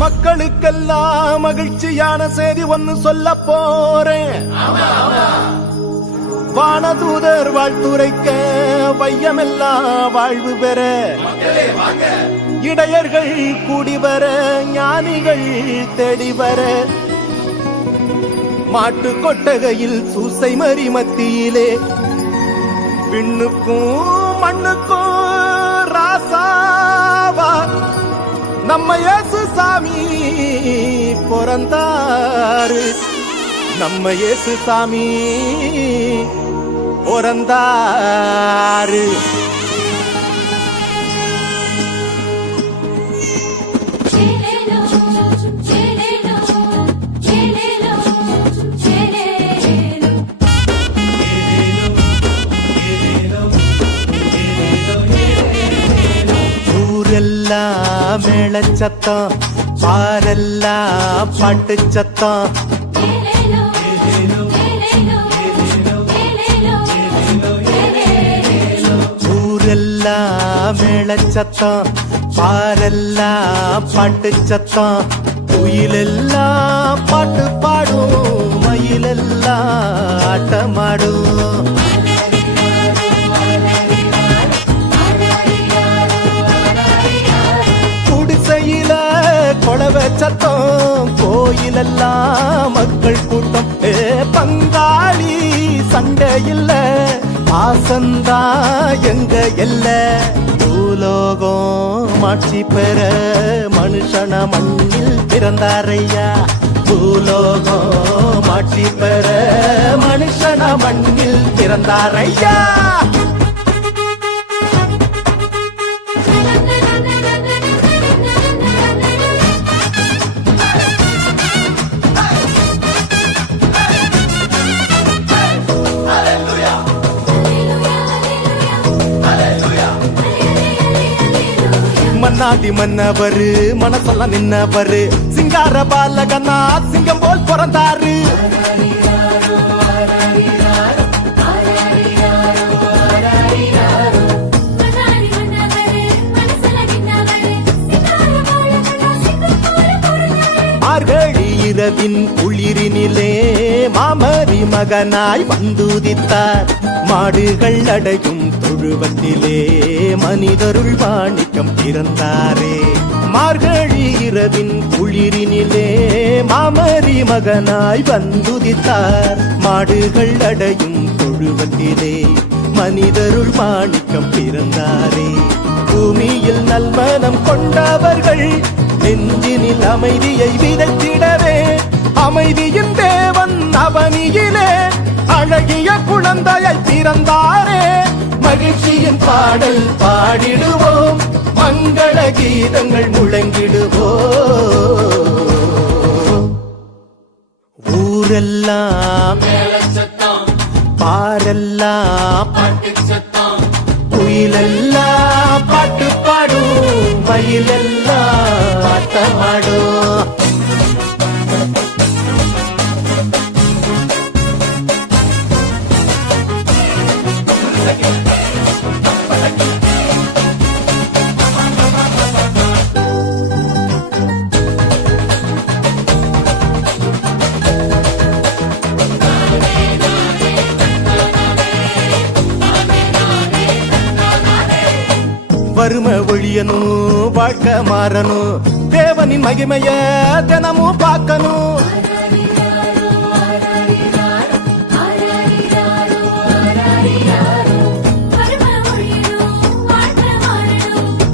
மக்களுக்கெல்லாம் மகிழ்ச்சியான செய்தி ஒன்னு சொல்ல போறேன். வானதூதர் வாழ்த்துரைக்க வையமெல்லாம் வாழ்வு பெற, இடையர்கள் கூடி வர, ஞானிகள் தேடி வர, மாட்டு கொட்டகையில் சூசை மறி மத்தியிலே விண்ணுக்கும் மண்ணுக்கும் ராசாவா நம்ம இயேசு சாமி பிறந்தாரு. நம்ம இயேசு சாமி பிறந்தாரு. ஊரெல்லாம் மேளச்சத்தம், பாரெல்லாம் பாட்டு சத்தம். ஊரெல்லாம் மேளச்சத்தம், பாரெல்லாம் பாட்டு சத்தம். குயிலெல்லாம் பாட்டு பாடும், மயிலெல்லாம் ஆட்டமாடும். கொளவ சத்தம், கோயிலெல்லாம் மக்கள் கூட்டம். பங்காளி சண்டை இல்ல, பாசந்தா எங்க எல்ல. பூலோகம் ஆட்சி பெற மனுஷன மண்ணில் பிறந்தாரையா. பூலோகம் ஆட்சி பெற மனுஷன மண்ணில் பிறந்தாரையா. மன்னாதி மன்னவரு மனசெல்லாம் நின்னவரு, சிங்கார பாலகனா சிங்கம் போல் பிறந்தாரு. மார்கழி இரவின் குளிரினிலே மாமரி மகனாய் வந்துதித்தார். மாடுகள் அடையும் தொழுவத்திலே மனிதருள் வாணிக்கம் பிறந்தாரே. மார்கழி இரவின் குளிரினிலே மாமரி மகனாய் வந்துதித்தார். மாடுகள் அடையும் தொழுவத்திலே மனிதருள் வாணிக்கம் பிறந்தாரே. பூமியில் நல்மனம் கொண்டவர்கள் நெஞ்சினில் அமைதியை விதைத்திடவே, அமைதியின் தேவன் அவனியிலே அழகிய குழந்தையை பிறந்தாரே. மகிழ்ச்சியின் பாடல் பாடிடுவோம், மங்கள கீதங்கள் முழங்கிடுவோம். ஊரெல்லாம் பாரெல்லாம் குயிலெல்லாம் பாட்டு பாடும், மயிலெல்லாம் ஆட்டமாடும். வறுமை ஒழியனும், வாழ்க்கை மாறணும், தேவனின் மகிமைய தினமும் பார்க்கணும்.